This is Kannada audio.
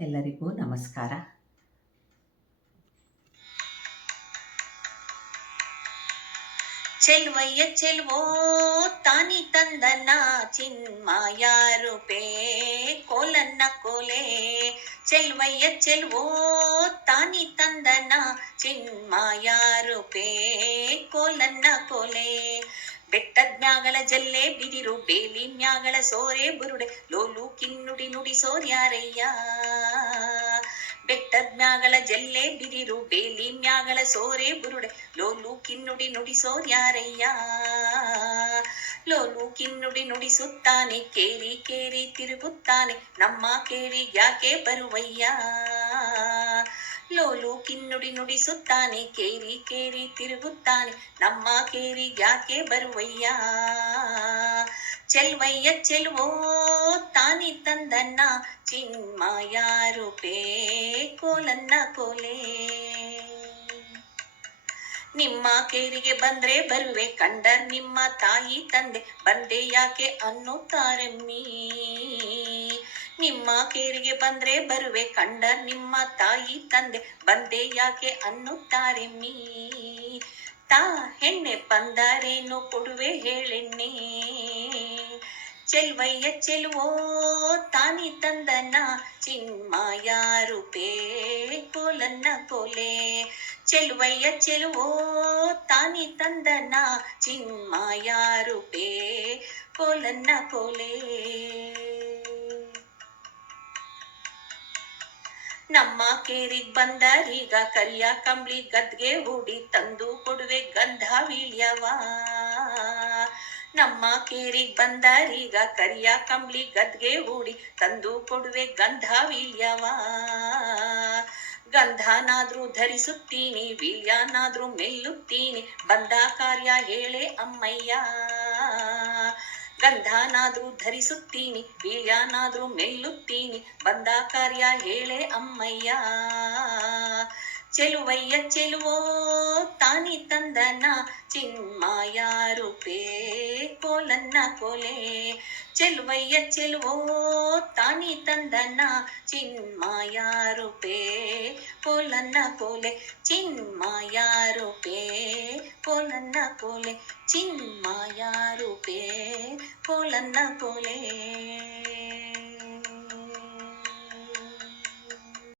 ಎಲ್ಲರಿಗೂ ನಮಸ್ಕಾರ. ಚೆಲ್ವಯ್ಯ ಚೆಲ್ವೋ ತಾನಿ ತಂದನ ಚಿನ್ಮಾಯ ರೂಪೇ ಕೋಲನ್ನ ಕೋಲೆ. ಚೆಲ್ವಯ್ಯ ಚೆಲ್ವೋ ತಾನಿ ತಂದನ ಚಿನ್ಮಾಯ ರೂಪೇ ಕೋಲನ್ನ ಕೋಲೆ. ಬೆಟ್ಟದ ಮ್ಯಾಗಳ ಜಲ್ಲೆ ಬಿದಿರು ಬೇಲಿ ಮ್ಯಾಗಳ ಸೋರೆ ಬುರುಡೆ ಲೋಲು ಕಿನ್ನುಡಿ ನುಡಿಸೋರ್ಯಾರಯ್ಯ. ಬೆಟ್ಟದ ಮ್ಯಾಗಳ ಜಲ್ಲೆ ಬಿದಿರು ಬೇಲಿ ಮ್ಯಾಗಳ ಸೋರೆ ಬುರುಡೆ ಲೋಲು ಕಿನ್ನುಡಿ ನುಡಿಸೋರ್ಯಾರಯ್ಯ. ಲೋಲು ಕಿನ್ನುಡಿ ನುಡಿಸುತ್ತಾನೆ ಕೇರಿ ಕೇರಿ ತಿರುಗುತ್ತಾನೆ ನಮ್ಮ ಕೇರಿಗ್ಯಾಕೆ ಬರುವಯ್ಯ. ಲೋಲು ಕಿನ್ನುಡಿ ನುಡಿಸುತ್ತಾನೆ ಕೇರಿ ಕೇರಿ ತಿರುಗುತ್ತಾನೆ ನಮ್ಮ ಕೇರಿಗ್ಯಾಕೆ ಬರುವಯ್ಯ. ಚೆಲ್ವಯ್ಯ ಚೆಲ್ವೋ ತಾನಿ ತಂದನ್ನ ಚಿನ್ಮಾಯ ರೂಪೇ ಕೋಲನ್ನ ಕೋಲೆ. ನಿಮ್ಮ ಕೇರಿಗೆ ಬಂದ್ರೆ ಬರುವೆ ಕಂಡರ್ ನಿಮ್ಮ ತಾಯಿ ತಂದೆ ಬಂದೆ ಯಾಕೆ ಅನ್ನುತ್ತಾರೆಮ್ಮಿ. ನಿಮ್ಮ ಕೇರಿಗೆ ಬಂದ್ರೆ ಬರುವೆ ಕಂಡರ್ ನಿಮ್ಮ ತಾಯಿ ತಂದೆ ಬಂದೆ ಯಾಕೆ ಅನ್ನುತ್ತಾರೆಮ್ಮಿ. ತಾ ಹೆಣ್ಣೆ ಬಂದರೇನು ಕೊಡುವೆ ಹೇಳೆಣ್ಣೆ. ಚೆಲ್ವಯ್ಯ ಚೆಲ್ವೋ ತಾನಿ ತಂದನ ಚಿನ್ಮಾಯ ರೂಪೇ ಕೋಲನ್ನ ಕೋಲೆ. ಚೆಲ್ವಯ್ಯ ಚೆಲ್ವೋ ತಾನಿ ತಂದನ ಚಿನ್ಮಾಯ ರೂಪೇ ಕೋಲನ್ನ ಕೋಲೆ. ನಮ್ಮ ಕೇರಿಗ್ ಬಂದರೀಗ ಕರಿಯ ಕಂಬ್ಳಿ ಗದ್ಗೆ ಹೂಡಿ ತಂದು ಕೊಡುವೆ ಗಂಧ ವೀಳ್ಯವ. ನಮ್ಮ ಕೇರಿಗ್ ಬಂದರೀಗ ಕರಿಯ ಕಂಬ್ಳಿ ಗದ್ಗೆ ಹೂಡಿ ತಂದು ಕೊಡುವೆ ಗಂಧ ವೀಳ್ಯವ. ಗಂಧನಾದ್ರೂ ಧರಿಸುತ್ತೀನಿ ವೀಳ್ಯನಾದ್ರೂ ಮೆಲ್ಲುತ್ತೀನಿ ಬಂದ ಕಾರ್ಯ ಹೇಳೆ ಅಮ್ಮಯ್ಯ. ಗಂಧನಾದ್ರೂ ಧರಿಸುತ್ತೀನಿ ವೀಳ್ಯನಾದ್ರೂ ಮೆಲ್ಲುತ್ತೀನಿ ಬಂದ ಕಾರ್ಯ ಹೇಳೆ ಅಮ್ಮಯ್ಯ. ಚೆಲುವಯ್ಯ ಚೆಲುವೋ ತಾನಿ ತಂದನ ಚಿನ್ಮಾಯ ರೂಪೇ ಕೋಲನ್ನ ಕೋಲೆ. ಚೆಲುವಯ್ಯ ಚೆಲುವೋ ತಾನಿ ತಂದನ ಚಿನ್ಮಾಯ ರೂಪೇ ಕೋಲನ್ನ ಕೋಲೆ. ಚಿನ್ಮಾಯ ರೂಪೇ ಕೋಲನ್ನ ಕೋಲೆ. ಚಿನ್ಮಾಯ ರೂಪೇ ಕೋಲನ್ನ ಕೋಲೆ.